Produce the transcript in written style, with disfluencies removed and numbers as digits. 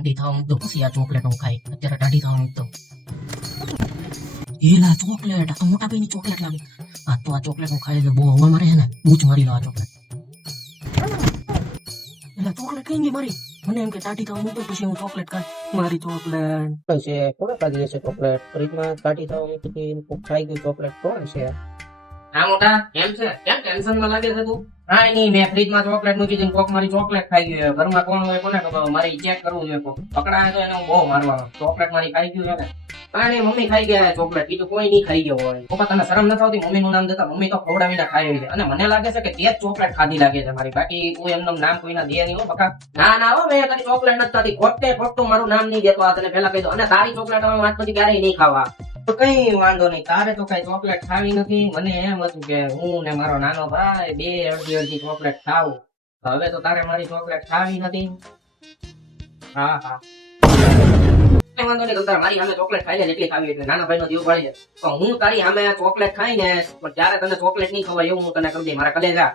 ઠંડી થવા મૂક દો પછી આ ચોકલેટ હું ખાઈ અત્યારે ટાઢી થવા મૂક દો એલા ચોકલેટ આ તો મોટા ભાઈની ચોકલેટ લાગે આ તો આ ચોકલેટ હું ખાઈ લે બહુ હવા મારે છે ને બૂચ મારી લો આ ચોકલેટ એલા ચોકલેટ કઈ ગઈ મારી મને એમ કે ટાઢી થવા મૂક દો પછી હું ચોકલેટ ખાઈ મારી ચોકલેટ છે કોને ખાધી હશે ચોકલેટ ફ્રીજમાં કાઢી થવા મૂકી ખાઈ ગયું ચોકલેટ કોણ છે હા મોટા કેમ છે કેમ ટેન્શન માં લાગે છે તું હા નહીં મેં ફ્રીજ માં ચોકલેટ મૂકી દીધી કોક મારી ચોકલેટ ખાઈ ગયું ઘરમાં કોણ હોય કોને ખબર મારે ચેક કરવું જોઈએ કોક પકડાય તો એને હું બહુ મારવાનો ચોકલેટ મારી ખાઈ ગયું છે ને હા નહીં મમ્મી ખાઈ ગયા ચોકલેટ બીજું કોઈ નહીં ખાઈ ગયો હોય પપ્પા તને શરમ નથી આવતી મમ્મી નું નામ દેતા મમ્મી તો ખવડાવીને ખાઈ છે અને મને લાગે છે કે તે જ ચોકલેટ ખાધી લાગે છે મારી બાકી કોઈ એમનું નામ કોઈના દે નહીં હો બકા ના ના હો મેં તારી ચોકલેટ નથી ખાધી ખોટે ખોટું મારું નામ નહીં દેતો આ તને પેલા કહી દો અને તારી ચોકલેટ હવે વાત પછી ક્યારેય નહીં ખાવા તો કઈ વાંધો નહીં તારે તો કઈ ચોકલેટ ખાવી નથી મને એમ હતું કે હું ને મારો નાનો ભાઈ બે અડધી ચોકલેટ ખાવું હવે તો તારે મારી ચોકલેટ ખાવી નથી હા હા કઈ વાંધો નહીં તારે મારી સામે ચોકલેટ ખાઈ લે જેટલી ખાવી એટલે નાના ભાઈ નો દીવ પડી જાય તો હું તારી સામે ચોકલેટ ખાઈને પણ ત્યારે તને ચોકલેટ નહીં ખવાય એવું હું તને કહી દઈ મારા કલેજા